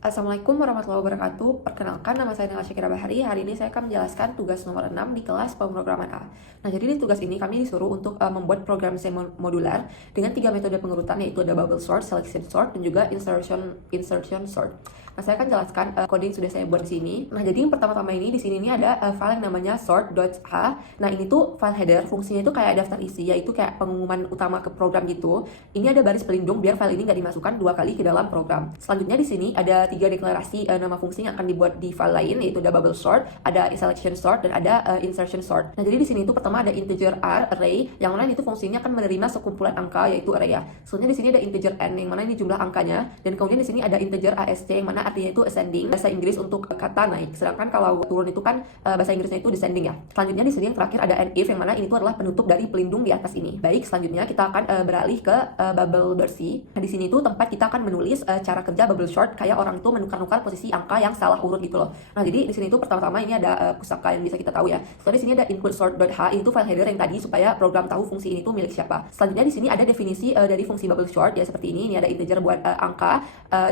Assalamualaikum warahmatullahi wabarakatuh. Perkenalkan, nama saya Nela Syakira Bahari. Hari ini saya akan menjelaskan tugas nomor 6 di kelas pemrograman A. Nah, jadi di tugas ini kami disuruh untuk membuat program modular dengan 3 metode pengurutan, yaitu ada bubble sort, selection sort, dan juga insertion sort. Nah, saya akan jelaskan kode yang sudah saya buat di sini. Nah, jadi yang pertama-tama ini di sini ada file yang namanya sort.h. Nah, ini tuh file header, fungsinya itu kayak daftar isi, yaitu kayak pengumuman utama ke program gitu. Ini ada baris pelindung biar file ini nggak dimasukkan 2 kali ke dalam program. Selanjutnya di sini ada 3 deklarasi nama fungsi yang akan dibuat di file lain, yaitu ada bubble sort, ada selection sort, dan ada insertion sort. Nah, jadi di sini itu pertama ada integer r array, yang mana itu fungsinya akan menerima sekumpulan angka, yaitu array ya. Selanjutnya di sini ada integer n, yang mana ini jumlah angkanya, dan kemudian di sini ada integer ast, yang mana artinya itu ascending, bahasa Inggris untuk kata naik. Sedangkan kalau turun itu kan bahasa Inggrisnya itu descending ya. Selanjutnya di sini yang terakhir ada if, yang mana ini itu adalah penutup dari pelindung di atas ini. Baik, selanjutnya kita akan beralih ke bubble bersih. Nah, di sini itu tempat kita akan menulis cara kerja bubble sort, kayak orang itu menukar-nukar posisi angka yang salah urut gitu loh. Nah, jadi di sini itu pertama-tama ini ada pusaka yang bisa kita tahu ya. Setelah di sini ada include sort.h, itu file header yang tadi supaya program tahu fungsi ini tuh milik siapa. Selanjutnya di sini ada definisi dari fungsi bubble sort ya, seperti ini. Ini ada integer buat angka,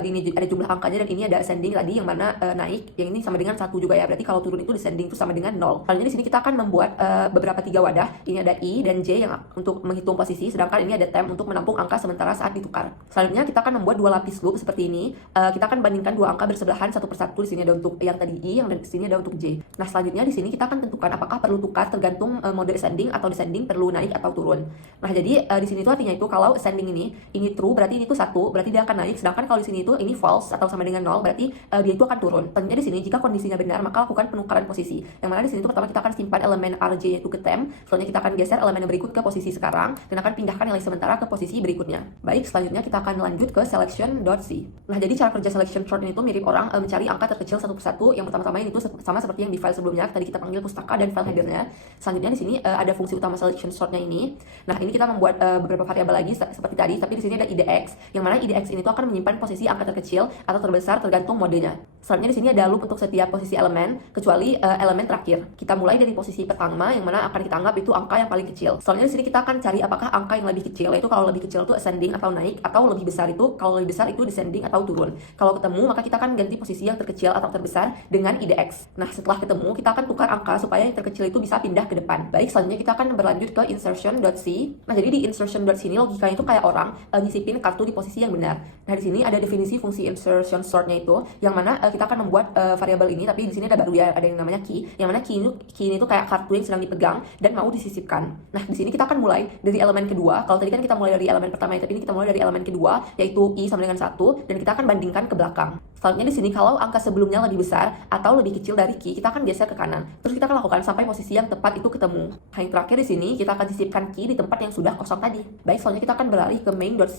ini ada jumlah angkanya, dan ini ada ascending tadi yang mana naik, yang ini sama dengan 1 juga ya. Berarti kalau turun itu descending itu sama dengan 0. Selanjutnya di sini kita akan membuat beberapa 3 wadah. Ini ada i dan j yang untuk menghitung posisi, sedangkan ini ada temp untuk menampung angka sementara saat ditukar. Selanjutnya kita akan membuat 2 lapis loop seperti ini. Kita akan bandingkan 2 angka bersebelahan satu persatu. Di sini ada untuk yang tadi i, yang di sini ada untuk j. Nah, selanjutnya di sini kita akan tentukan apakah perlu tukar tergantung mode ascending atau descending, perlu naik atau turun. Nah, jadi di sini itu artinya itu kalau ascending ini true berarti ini tuh 1, berarti dia akan naik, sedangkan kalau di sini itu ini false atau sama dengan 0 berarti dia itu akan turun. Selanjutnya di sini jika kondisinya benar maka lakukan penukaran posisi. Yang mana di sini itu pertama kita akan simpan elemen rj yaitu ke temp, selanjutnya kita akan geser elemen yang berikut ke posisi sekarang dan akan pindahkan nilai sementara ke posisi berikutnya. Baik, selanjutnya kita akan lanjut ke selection.c. Nah, jadi cara kerja selection sort ini tuh mirip orang mencari angka terkecil satu persatu. Yang pertama-tama ini tuh sama seperti yang di file sebelumnya, tadi kita panggil pustaka dan file headernya. Selanjutnya di sini ada fungsi utama selection sortnya ini. Nah, ini kita membuat beberapa variabel lagi seperti tadi, tapi di sini ada idx, yang mana idx ini tuh akan menyimpan posisi angka terkecil atau terbesar tergantung modenya. Selanjutnya di sini ada loop untuk setiap posisi elemen kecuali elemen terakhir. Kita mulai dari posisi pertama yang mana akan kita anggap itu angka yang paling kecil. Selanjutnya di sini kita akan cari apakah angka yang lebih kecil, yaitu kalau lebih kecil itu ascending atau naik, atau lebih besar itu kalau lebih besar itu descending atau turun. Kalau ketemu maka kita akan ganti posisi yang terkecil atau terbesar dengan idx. Nah, setelah ketemu kita akan tukar angka supaya yang terkecil itu bisa pindah ke depan. Baik, selanjutnya kita akan berlanjut ke insertion.c. Nah, jadi di insertion.c ini logikanya itu kayak orang nyisipin kartu di posisi yang benar. Nah, di sini ada definisi fungsi insertion sortnya itu, yang mana kita akan membuat variabel ini, tapi di sini ada baru ya, ada yang namanya key, yang mana key ini tuh kayak kartu yang sedang dipegang dan mau disisipkan. Nah, di sini kita akan mulai dari elemen kedua. Kalau tadi kan kita mulai dari elemen pertama ya, tapi ini kita mulai dari elemen kedua, yaitu i sama dengan 1, dan kita akan bandingkan ke belakang. Selanjutnya di sini kalau angka sebelumnya lebih besar atau lebih kecil dari key, kita akan geser ke kanan. Terus kita akan lakukan sampai posisi yang tepat itu ketemu. Nah, yang terakhir di sini kita akan sisipkan key di tempat yang sudah kosong tadi. Baik, selanjutnya kita akan beralih ke main.c.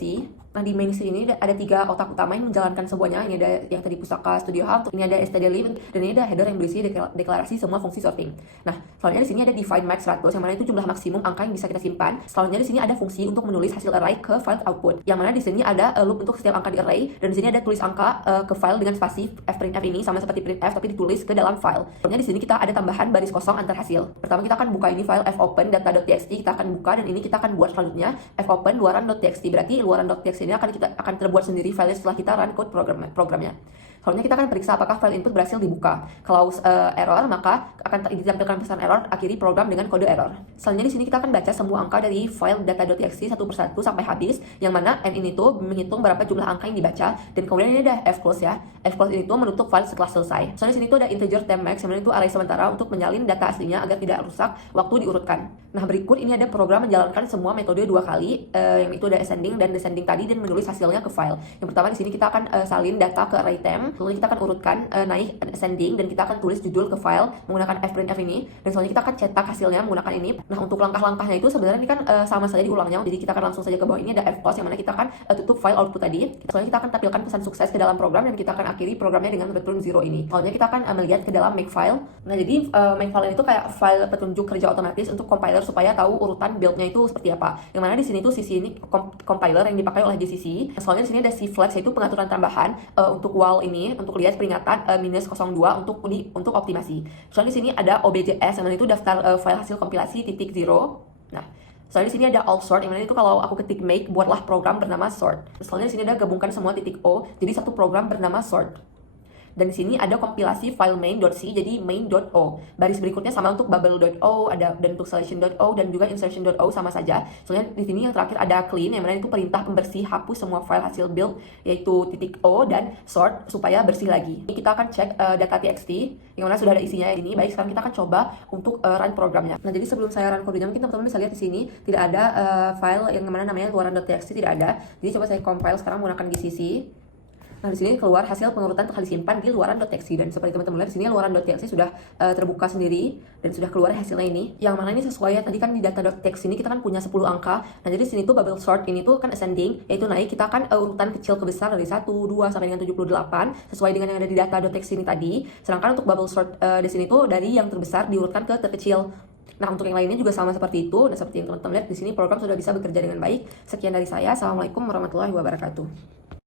Nah, di main sini ada 3 otak utama yang menjalankan semuanya. Ini ada yang tadi pusaka studio hub, ini ada std_lib, dan ini ada header yang berisi deklarasi semua fungsi sorting. Nah, selanjutnya di sini ada define max 100, yang mana itu jumlah maksimum angka yang bisa kita simpan. Selanjutnya di sini ada fungsi untuk menulis hasil array ke file output, yang mana di sini ada loop untuk setiap angka di array, dan di sini ada tulis angka ke file dengan spasi fprintf ini sama seperti printf tapi ditulis ke dalam file. Selanjutnya di sini kita ada tambahan baris kosong antar hasil. Pertama kita akan buka ini file fopen data.txt, kita akan buka, dan ini kita akan buat selanjutnya fopen luaran.txt. Berarti luaran.txt ini akan terbuat sendiri file setelah kita run code programnya. Selanjutnya kita akan periksa apakah file input berhasil dibuka. Kalau error, maka akan ditampilkan pesan error, akhiri program dengan kode error. Selanjutnya di sini kita akan baca semua angka dari file data.txt satu persatu sampai habis, yang mana n ini tuh menghitung berapa jumlah angka yang dibaca, dan kemudian ini ada fclose ya. Fclose ini tuh menutup file setelah selesai. Selanjutnya di sini tuh ada integer temp max, yang mana itu array sementara untuk menyalin data aslinya agar tidak rusak waktu diurutkan. Nah, berikut ini ada program menjalankan semua metode 2 kali, yang itu ada ascending dan descending tadi, dan menulis hasilnya ke file. Yang pertama di sini kita akan salin data ke array temp. Kemudian kita akan urutkan naik ascending, dan kita akan tulis judul ke file menggunakan fprintf ini, dan selanjutnya kita akan cetak hasilnya menggunakan ini. Nah, untuk langkah-langkahnya itu sebenarnya ini kan sama saja diulangnya, jadi kita akan langsung saja ke bawah. Ini ada fclose, yang mana kita akan tutup file output tadi. Selanjutnya kita akan tampilkan pesan sukses ke dalam program, dan kita akan akhiri programnya dengan return 0 ini. Selanjutnya kita akan melihat ke dalam makefile. Nah, jadi makefile itu kayak file petunjuk kerja otomatis untuk compiler supaya tahu urutan build-nya itu seperti apa. Yang mana di sini tuh sisi ini compiler yang dipakai oleh GCC. Soalnya di sini ada cflex, yaitu pengaturan tambahan untuk while ini, untuk lihat peringatan -02 untuk optimasi. Soalnya di sini ada objs, yang mana itu daftar file hasil kompilasi .0. Nah, soalnya di sini ada all sort, yang mana itu kalau aku ketik make, buatlah program bernama sort. Soalnya di sini ada gabungkan semua .o, jadi satu program bernama sort. Dan di sini ada kompilasi file main.c jadi main.o. Baris berikutnya sama untuk bubble.o, ada dan untuk selection.o dan juga insertion.o sama saja. Soalnya di sini yang terakhir ada clean yang mana itu perintah pembersih hapus semua file hasil build yaitu .o dan sort supaya bersih lagi. Ini kita akan cek data.txt yang mana sudah ada isinya ini. Baik, sekarang kita akan coba untuk run programnya. Nah, jadi sebelum saya run kodenya mungkin teman-teman bisa lihat di sini tidak ada file yang mana namanya luaran.txt, tidak ada. Jadi coba saya compile sekarang menggunakan GCC. Nah, di sini keluar hasil pengurutan telah disimpan di luaran.txt dan seperti teman-teman lihat di sini luaran.txt sudah terbuka sendiri dan sudah keluar hasilnya ini. Yang mana ini sesuai tadi kan di data.txt ini kita kan punya 10 angka. Nah, jadi di sini tuh bubble sort ini tuh kan ascending, yaitu naik, kita akan urutan kecil ke besar dari 1, 2 sampai dengan 78 sesuai dengan yang ada di data.txt ini tadi. Sedangkan untuk bubble sort di sini tuh dari yang terbesar diurutkan ke terkecil. Nah, untuk yang lainnya juga sama seperti itu. Nah, seperti yang teman-teman lihat di sini program sudah bisa bekerja dengan baik. Sekian dari saya. Assalamualaikum warahmatullahi wabarakatuh.